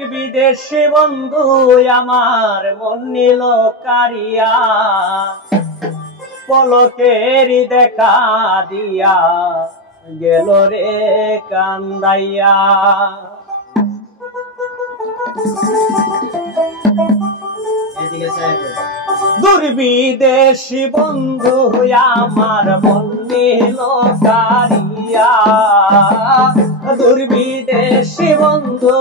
বিদেশি বন্ধু আমার মন নিল কারিয়া, পলকের দেখা দিয়া গেল রে কান্দাইয়া। দূর বিদেশি বন্ধু আমার মন নিল কারিয়া, দূর বিদেশি বন্ধু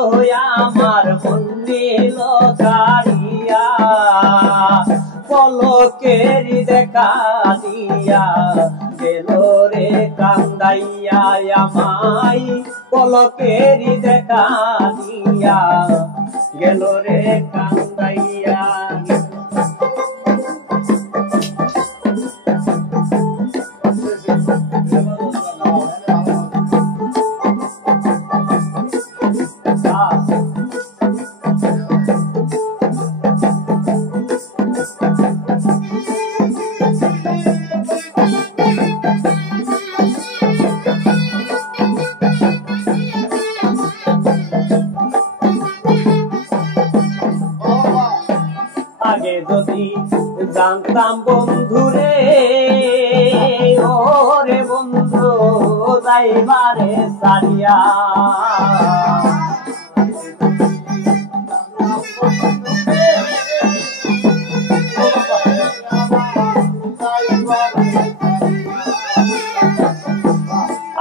আমার মন নিল কারিয়া, পলকের দেখা দিয়া গেল রে কান্দাইয়া আমায়, পলকের দেখা দিয়া গেল রে কান্দাইয়া। আগে যদি জানতাম বন্ধুরে, ওরে বন্ধু যাইবারে সারিয়া,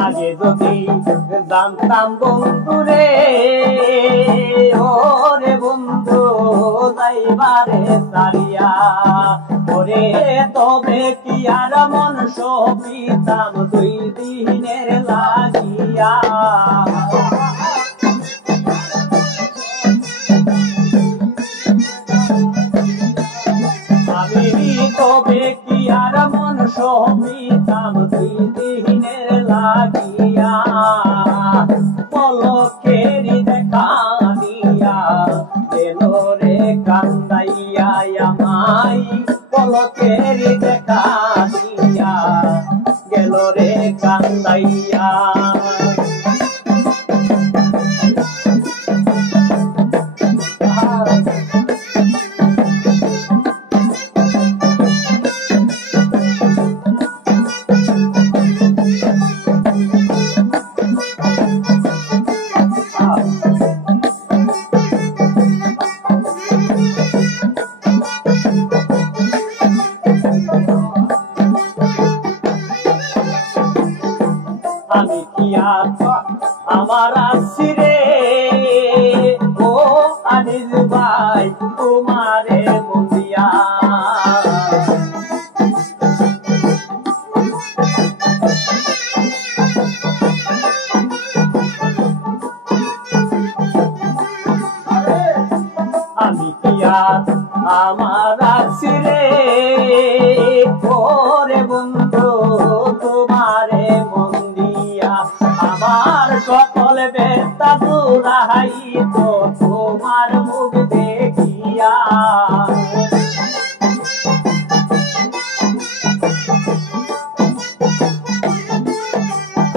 আগে যদি জানতাম বন্ধুরে, ওরে বন্ধু যাইবারে সারিয়া, ওরে তবে কি আর মন সপিতাম দুই দিনের লাগিয়া। আমি তবে কি আর মন সপিতাম দুই দিনের লাগিয়া, পলকের দেখা দিয়া গেল রে কান্দাইয়া আমায়, পলকের দেখা দিয়া গেল রে কান্দাইয়া। আমি কি আমার আসিরে ও আনিস ভাই তোমারে বন্দিয়া, আমি কি আমার আসিরে ওরে বন্ধু তোমারে বন্দিয়া, আমার সকল বেতা দূরাই তো তোমার মুখ দেখিয়া।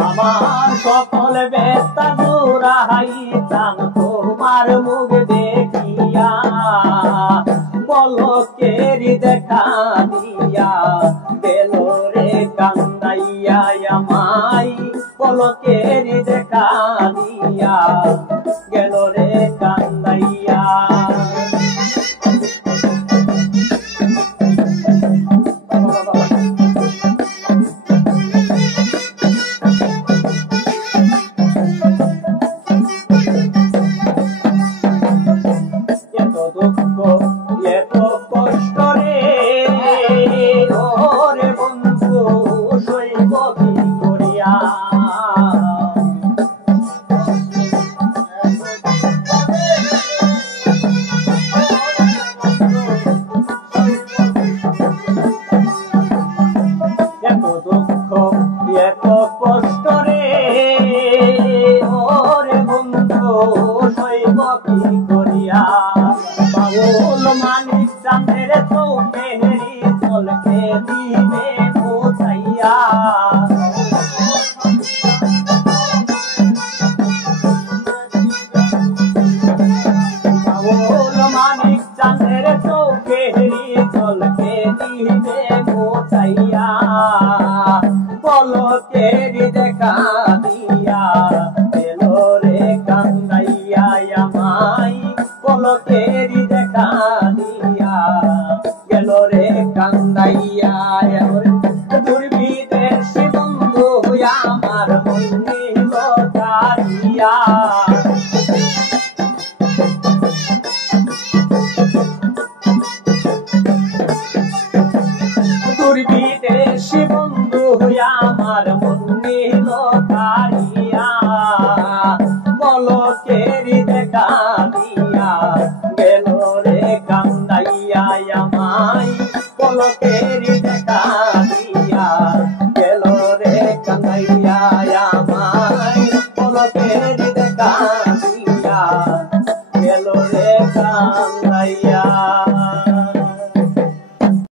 আমার সকল বেতা দূরাইতাম তোমার মুখ দেখিয়া, পলকের দেখা দিয়া গেল রে কান্দাইয়া আমায়, পলকের দেখা দিয়া গেল রে কান্দাইয়া। এত দুঃখ এত কষ্ট রে ওরে বন্ধু সইব কি করিয়া, এত দুঃখ এত কষ্ট রে ওরে বন্ধু সইব কি করিয়া। বাউল মানিক চাঁদের চোখের চলকে দিবে বোঝাইয়া, চাঁদের চোখেরি জলকে দিবে মোছাইয়া পলকেরি দেখা দিয়া গেল রে কান্দাইয়া আমায় পলকেরি দেখা দিয়া গেল রে কান্দাইয়া দুর্বিদেশী বন্ধু আমার মন নিল কারিয়া দুর্বিদেশী বন্ধু আমার মন নিল কারিয়া পলকেরি দেখা দিয়া গেল রে কান্দাইয়া আমায় পলকেরি দেখা দিয়া গেল রে কান্দাইয়া আমায় পলকেরি দেখা দিয়া গেল রে কান্দাইয়া।